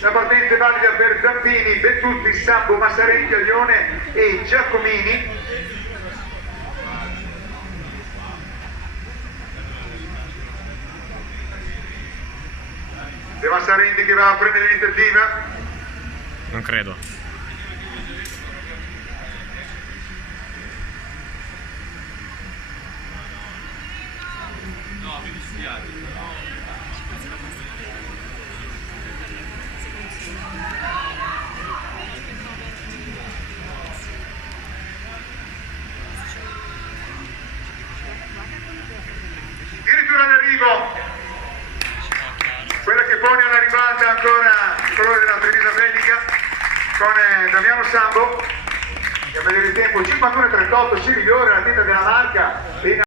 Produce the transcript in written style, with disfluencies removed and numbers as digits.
La partenza è valida per Zampini, Bettutti, Sambo, Massarenti, Aglione e Giacomini. De Massarenti che va a prendere l'iniziativa. Non credo. Addirittura d'arrivo quella che pone all'arrivata ancora il colore della Treviso Atletica con Damiano Sambo che a vedere il tempo 51,38 si migliora la testa della marca.